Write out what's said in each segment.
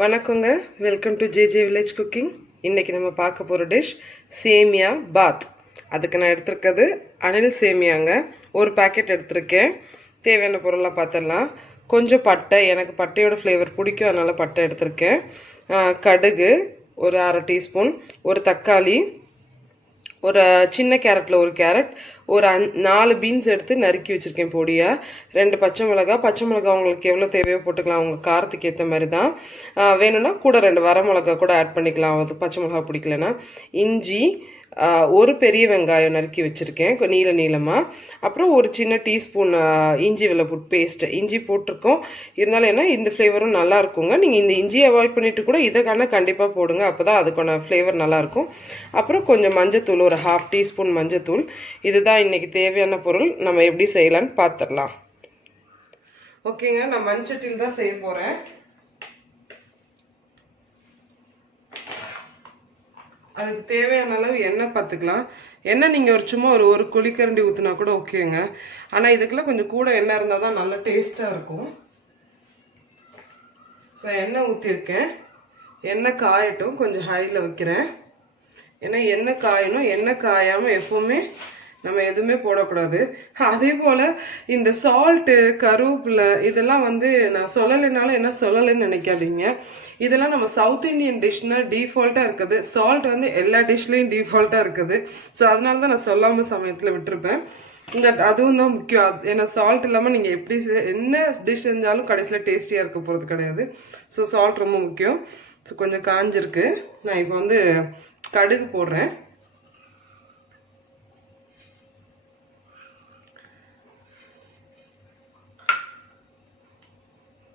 வணக்கங்க, welcome to JJ village cooking. இன்றைக்கி நம்ம பார்க்க போகிற டிஷ் சேமியா பாத். அதுக்கு நான் எடுத்துருக்கிறது அணில் சேமியாங்க. ஒரு பேக்கெட் எடுத்திருக்கேன். தேவையான பொருளாக பார்த்துடலாம். கொஞ்சம் பட்டை, எனக்கு பட்டையோட ஃப்ளேவர் பிடிக்கும், அதனால் பட்டை எடுத்திருக்கேன். கடுகு ஒரு அரை டீஸ்பூன், ஒரு தக்காளி, ஒரு சின்ன கேரட்டில் ஒரு கேரட், ஒரு 4 பீன்ஸ் எடுத்து நறுக்கி வச்சுருக்கேன் பொடியாக, 2 பச்சை மிளகா உங்களுக்கு எவ்வளோ தேவையோ போட்டுக்கலாம், உங்கள் காரத்துக்கு ஏற்ற மாதிரி தான். வேணும்னா கூட 2 வர மிளகா கூட ஆட் பண்ணிக்கலாம், அது பச்சை மிளகா பிடிக்கலன்னா. இஞ்சி, ஒரு பெரிய வெங்காயம் நறுக்கி வச்சுருக்கேன் நீளமாக. அப்புறம் ஒரு சின்ன டீஸ்பூன் இஞ்சி வெள்ளைப்பூட் பேஸ்ட்டு. இஞ்சி போட்டிருக்கோம், இருந்தாலும் என்ன இந்த ஃப்ளேவரும் நல்லா இருக்குங்க. நீங்கள் இந்த இஞ்சியை அவாய்ட் பண்ணிவிட்டு கூட இதை கண்டிப்பாக போடுங்க, அப்போ தான் அதுக்கான ஃப்ளேவர் நல்லாயிருக்கும். அப்புறம் கொஞ்சம் மஞ்சத்தூள், ஒரு 1/2 டீஸ்பூன் மஞ்சத்தூள். இதுதான் இன்றைக்கி தேவையான பொருள். நம்ம எப்படி செய்யலான்னு பார்த்துடலாம். ஓகேங்க, நான் மண்சட்டியில் தான் செய்ய போகிறேன். அதுக்கு தேவையான அளவு எண்ணெய் பார்த்துக்கலாம். எண்ணெய் நீங்கள் சும்மா ஒரு குழிக்கரண்டி ஊற்றினா கூட ஓகேங்க. ஆனால் இதுக்கெல்லாம் கொஞ்சம் கூட எண்ணெய் இருந்தால் தான் நல்லா டேஸ்ட்டாக இருக்கும். ஸோ எண்ணெய் ஊற்றிருக்கேன். எண்ணெய் காயட்டும், கொஞ்சம் ஹையில் வைக்கிறேன். ஏன்னா எண்ணெய் காயணும். எண்ணெய் காயாமல் எப்போவுமே நம்ம எதுவுமே போடக்கூடாது. அதே போல் இந்த சால்ட்டு, கருவேப்பிலை இதெல்லாம் நான் சொல்லலைனாலும் என்ன சொல்லலைன்னு நினைக்காதீங்க. இதெல்லாம் நம்ம சவுத் இண்டியன் டிஷ்னா டிஃபால்ட்டாக இருக்குது. சால்ட் எல்லா டிஷ்லேயும் டிஃபால்ட்டாக இருக்குது. ஸோ அதனால தான் நான் சொல்லாமல் சமயத்தில் விட்டுருப்பேன். அதுவும் தான் முக்கியம். ஏன்னா சால்ட் இல்லாமல் நீங்கள் எப்படி என்ன டிஷ் செஞ்சாலும் கடைசியில் டேஸ்டியாக இருக்க போகிறது கிடையாது. ஸோ சால்ட் ரொம்ப முக்கியம். ஸோ கொஞ்சம் காஞ்சிருக்கு. நான் இப்போ கடுகு போடுறேன்.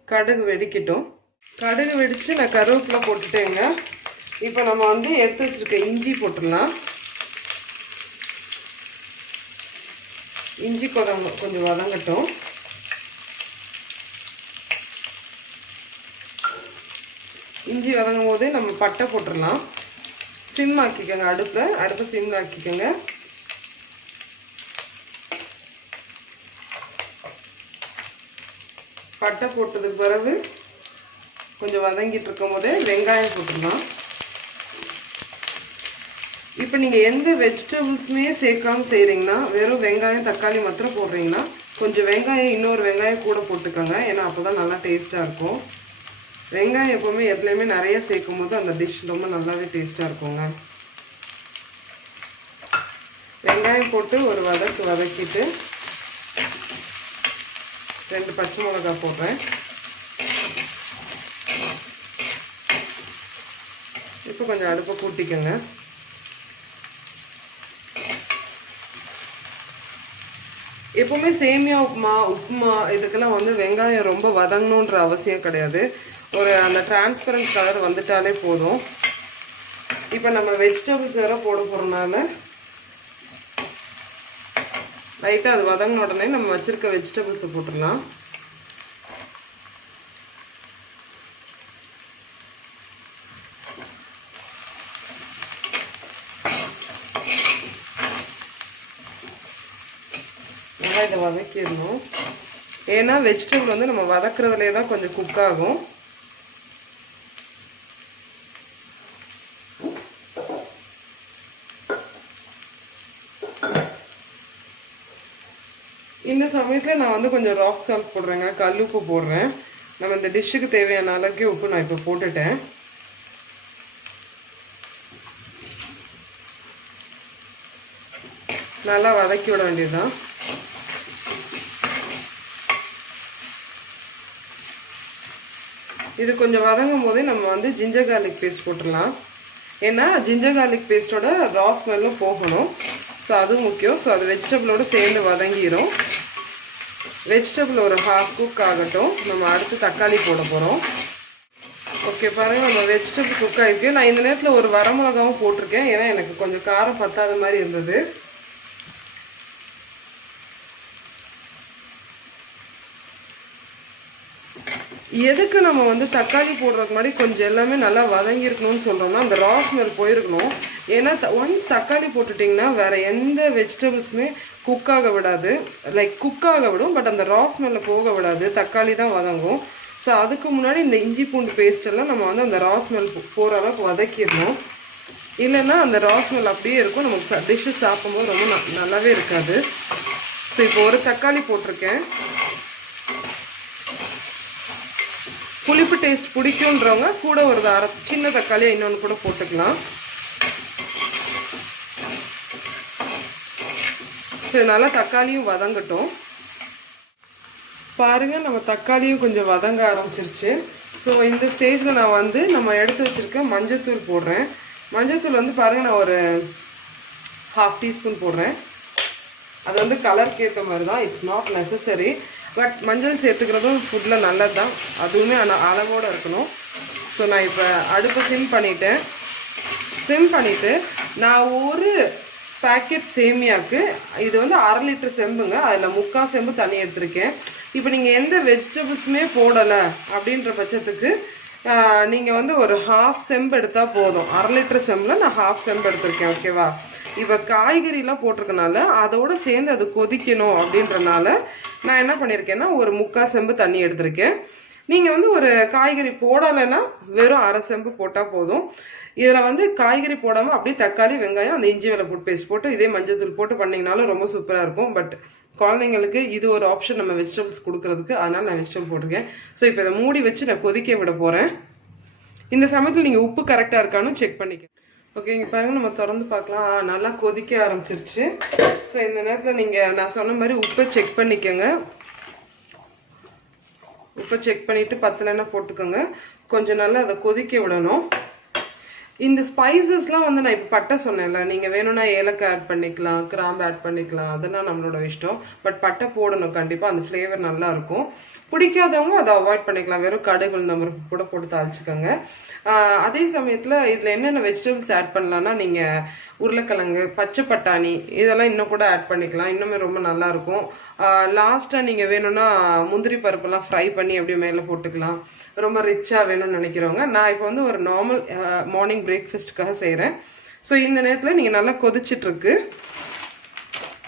கடுகு வெடிக்கட்டும். கடுகு வெடித்து நான் கருவேப்பிலை போட்டுட்டேங்க. இப்போ நம்ம எடுத்து வச்சுருக்க இஞ்சி போட்டுடலாம். இஞ்சி கொஞ்சம் வதங்கட்டும். இஞ்சி வதங்கும் போதே நம்ம பட்டை போட்டுடலாம். சிம் ஆக்கிக்கோங்க, அடுப்பை சிம் ஆக்கிக்கோங்க. பட்டை போட்டதுக்கு பிறகு கொஞ்சம் வதங்கிட்டு இருக்கும் போதே வெங்காயம் போட்டுடலாம். இப்போ நீங்கள் எந்த வெஜிடபிள்ஸுமே சேர்க்காமல் செய்கிறீங்கன்னா, வெறும் வெங்காயம் தக்காளி மாத்திரம் போடுறீங்கன்னா கொஞ்சம் வெங்காயம், இன்னொரு வெங்காயம் கூட போட்டுக்கோங்க. ஏன்னா அப்போ தான் நல்லா டேஸ்ட்டாக இருக்கும். வெங்காயம் எப்போவுமே எதுலேயுமே நிறைய சேர்க்கும் போது அந்த டிஷ் ரொம்ப நல்லாவே டேஸ்ட்டாக இருக்குங்க. வெங்காயம் போட்டு ஒரு வதக்கிட்டு 2 பச்சை மிளகா போடுறேன். இப்போ கொஞ்சம் அடுப்பை கூட்டிக்கோங்க. எப்போவுமே சேமியா உப்புமா இதுக்கெல்லாம் வெங்காயம் ரொம்ப வதங்கணுன்ற அவசியம் கிடையாது. அந்த டிரான்ஸ்பரண்ட் கலர் வந்துட்டாலே போதும். இப்போ நம்ம வெஜிடபிள்ஸ் வேறு போட போகிறனால லைட்டாக அது வதங்கின உடனே நம்ம வச்சுருக்க வெஜிடபிள்ஸை போட்டுடலாம். நல்லா இதை வதக்கிடணும். ஏன்னா வெஜிடபிள் நம்ம வதக்குறதுலே தான் கொஞ்சம் குக் ஆகும். இந்த சமயத்தில் நான் கொஞ்சம் ராக் சால்ட் போடுறேங்க, கல் உப்பு போடுறேன். நம்ம இந்த டிஷ்ஷுக்கு தேவையான அளவுக்கு உப்பு நான் இப்போ போட்டுட்டேன். நல்லா வதக்கி விட வேண்டியதுதான். இது கொஞ்சம் வதங்கும் போதே நம்ம ஜிஞ்சர் கார்லிக் பேஸ்ட் போட்டுடலாம். ஏன்னா ஜிஞ்சர் கார்லிக் பேஸ்ட்டோட ரா ஸ்மெல்லும் போகணும். ஸோ அதுவும் முக்கியம். ஸோ அது வெஜிடபிளோடு சேர்ந்து வதங்கிடும். வெஜிடபிள் ஒரு 1/2 குக் ஆகட்டும். நம்ம அடுத்து தக்காளி போட போகிறோம். ஓகே பாருங்கள், நம்ம வெஜிடபிள் குக் ஆகிருக்கு. நான் இந்த நேரத்தில் ஒரு வரமிளகாவும் போட்டிருக்கேன். ஏன்னா எனக்கு கொஞ்சம் காரம் பத்தாத மாதிரி இருந்தது. எதுக்கு நம்ம தக்காளி போடுறதுக்கு முன்னாடி கொஞ்சம் எல்லாமே நல்லா வதங்கியிருக்கணும்னு சொல்கிறோம்னா, அந்த ரா ஸ்மெல் போயிருக்கணும். ஏன்னா ஒன்ஸ் தக்காளி போட்டுட்டிங்கன்னா வேறு எந்த வெஜிடபிள்ஸுமே குக்காக விடாது. லைக் குக்காக விடும், பட் அந்த ரா ஸ்மெல்லை போக விடாது. தக்காளி தான் வதங்கும். ஸோ அதுக்கு முன்னாடி இந்த இஞ்சி பூண்டு பேஸ்ட்டெல்லாம் நம்ம வந்து அந்த ரா ஸ்மெல் போகிற அளவுக்கு வதக்கிடணும். இல்லைன்னா அந்த ரா ஸ்மெல் அப்படியே இருக்கும், நமக்கு டிஷ்ஷு சாப்பிடும்போது ரொம்ப நல்லாவே இருக்காது. ஸோ இப்போ ஒரு தக்காளி போட்டிருக்கேன். புளிப்பு டேஸ்ட் பிடிக்குன்றவங்க கூட ஒரு சின்ன தக்காளியை இன்னொன்று கூட போட்டுக்கலாம். ஸோ நல்லா தக்காளியும் வதங்கட்டும். பாருங்கள், நம்ம தக்காளியும் கொஞ்சம் வதங்க ஆரம்பிச்சிருச்சு. ஸோ இந்த ஸ்டேஜில் நான் வந்து நம்ம எடுத்து வச்சுருக்க மஞ்சத்தூள் போடுறேன். மஞ்சத்தூள் வந்து பாருங்கள், நான் ஒரு 1/2 டீஸ்பூன் போடுறேன். அது வந்து கலருக்கு ஏற்ற மாதிரி தான், இட்ஸ் நாட் நெசசரி. பட் மஞ்சள் சேர்த்துக்கிறதும் ஃபுட்டில் நல்லது தான், அதுவுமே அளவோடு இருக்கணும். ஸோ நான் இப்போ அடுப்பை சிம் பண்ணிவிட்டு நான் ஒரு பேக்கெட் சேமியாவுக்கு இது வந்து 1/2 லிட்டர் செம்புங்க, அதில் 3/4 செம்பு தண்ணி எடுத்திருக்கேன். இப்போ நீங்கள் எந்த வெஜிடபிள்ஸுமே போடலை அப்படின்ற பட்சத்துக்கு நீங்கள் வந்து ஒரு 1/2 செம்பு எடுத்தால் போதும். 1/2 லிட்டர் செம்பில் நான் 1/2 செம்பு எடுத்திருக்கேன். ஓகேவா? இப்போ காய்கறிலாம் போட்டிருக்கனால அதோடு சேர்ந்து அது கொதிக்கணும் அப்படின்றனால நான் என்ன பண்ணியிருக்கேன்னா ஒரு 3/4 செம்பு தண்ணி எடுத்திருக்கேன். நீங்கள் வந்து ஒரு காய்கறி போடலைன்னா வெறும் 1/2 செம்பு போட்டால் போதும். இதில் வந்து காய்கறி போடாமல் அப்படியே தக்காளி, வெங்காயம், அந்த இஞ்சி வெள்ளை பேஸ்ட் போட்டு இதே மஞ்சள் தூள் போட்டு பண்ணிங்கனாலும் ரொம்ப சூப்பராக இருக்கும். பட் குழந்தைங்களுக்கு இது ஒரு ஆப்ஷன் நம்ம வெஜிடபிள்ஸ் கொடுக்கறதுக்கு, அதனால் நான் வெஜிடபிள் போட்டிருக்கேன். ஸோ இப்போ இதை மூடி வச்சு நான் கொதிக்க விட போகிறேன். இந்த சமயத்தில் நீங்கள் உப்பு கரெக்டாக இருக்கான்னு செக் பண்ணிக்க. ஓகே, இங்கே பாருங்கள், நம்ம திறந்து பார்க்கலாம். நல்லா கொதிக்க ஆரம்பிச்சிருச்சு. ஸோ இந்த நேரத்தில் நீங்கள் நான் சொன்ன மாதிரி உப்பை செக் பண்ணிக்கோங்க. உப்பை செக் பண்ணிவிட்டு பத்தலைன்னா போட்டுக்கோங்க. கொஞ்சம் நல்லா அதை கொதிக்க விடணும். இந்த ஸ்பைசஸ்லாம் வந்து நான் இப்போ பட்டை சொன்னேன்ல, நீங்கள் வேணும்னா ஏலக்காய் ஆட் பண்ணிக்கலாம், கிராம்பு ஆட் பண்ணிக்கலாம், அதெல்லாம் நம்மளோட இஷ்டம். பட் பட்டை போடணும் கண்டிப்பாக, அந்த ஃப்ளேவர் நல்லாயிருக்கும். பிடிக்காதவங்க அதை அவாய்ட் பண்ணிக்கலாம், வெறும் கடுகு நம்ம கூட போட்டு தாளிச்சுக்கோங்க. அதே சமயத்தில் இதில் என்னென்ன வெஜிடபிள்ஸ் ஆட் பண்ணலான்னா, நீங்கள் உருளைக்கிழங்கு, பச்சை பட்டாணி இதெல்லாம் இன்னும் கூட ஆட் பண்ணிக்கலாம், இன்னுமே ரொம்ப நல்லாயிருக்கும். லாஸ்ட்டாக நீங்கள் வேணும்னா முந்திரி பருப்பெல்லாம் ஃப்ரை பண்ணி அப்படியே மேலே போட்டுக்கலாம், ரொம்ப ரிச்சாக வேணும்னு நினைக்கிறவங்க. நான் இப்போ வந்து ஒரு நார்மல் மார்னிங் பிரேக்ஃபாஸ்ட்டுக்காக செய்கிறேன். ஸோ இந்த நேரத்தில் நீங்கள் நல்லா கொதிச்சிட்ருக்கு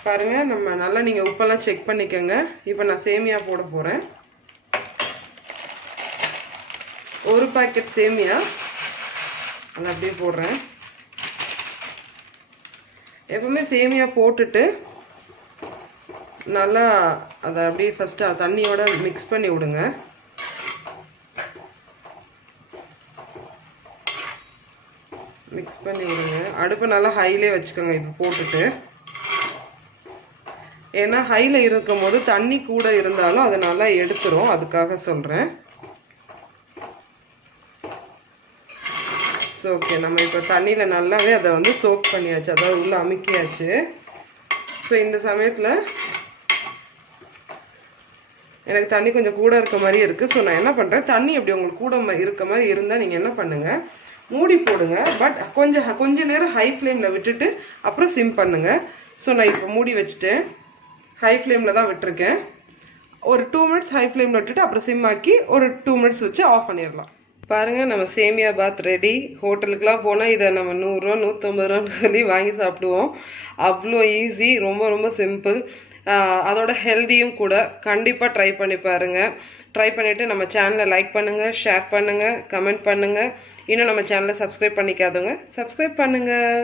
பாருங்கள். நம்ம நல்லா நீங்கள் உப்பெல்லாம் செக் பண்ணிக்கோங்க. இப்போ நான் சேமியா போட போகிறேன். ஒரு பாக்கெட் சேமியா அதை அப்படியே போடுறேன். எப்பவுமே சேமியா போட்டுட்டு நல்லா அதை அப்படியே ஃபஸ்ட்டு தண்ணியோட மிக்ஸ் பண்ணி விடுங்க. மிக்ஸ் பண்ணி விடுங்க. அடுப்பை நல்லா ஹைலே வச்சுக்கோங்க இப்போ போட்டுட்டு. ஏன்னா ஹையில் இருக்கும் போது தண்ணி கூட இருந்தாலும் அதை நல்லா எடுத்துரும், அதுக்காக சொல்கிறேன். ஸோ ஓகே, நம்ம இப்போ தண்ணியில் நல்லாவே அதை வந்து சோக் பண்ணியாச்சு, அதாவது உள்ளே அமுக்கியாச்சு. ஸோ இந்த சமயத்தில் எனக்கு தண்ணி கொஞ்சம் கூட இருக்க மாதிரி இருக்குது. ஸோ நான் என்ன பண்ணுறேன், தண்ணி அப்படி உங்களுக்கு கூட இருக்க மாதிரி இருந்தால் நீங்கள் என்ன பண்ணுங்கள், மூடி போடுங்க. பட் கொஞ்ச நேரம் ஹை ஃப்ளேமில் விட்டுட்டு அப்புறம் சிம் பண்ணுங்கள். ஸோ நான் இப்போ மூடி வச்சுட்டேன், ஹை ஃப்ளேமில் தான் விட்டுருக்கேன். ஒரு 2 மினிட்ஸ் ஹை ஃப்ளேமில் விட்டுட்டு அப்புறம் சிம் ஆக்கி ஒரு 2 மினிட்ஸ் வச்சு ஆஃப் பண்ணிடலாம். பாருங்கள், நம்ம சேமியா பாத் ரெடி. ஹோட்டலுக்கெலாம் போனால் இதை நம்ம 100 ரூபா 150 ரூபான்னு சொல்லி வாங்கி சாப்பிடுவோம். அவ்வளோ ஈஸி, ரொம்ப ரொம்ப சிம்பிள், அதோட ஹெல்தியும் கூட. கண்டிப்பாக ட்ரை பண்ணி பாருங்கள். ட்ரை பண்ணிவிட்டு நம்ம சேனலை லைக் பண்ணுங்கள், ஷேர் பண்ணுங்கள், கமெண்ட் பண்ணுங்கள். இன்னும் நம்ம சேனலை சப்ஸ்கிரைப் பண்ணிக்காதவங்க சப்ஸ்கிரைப் பண்ணுங்கள்.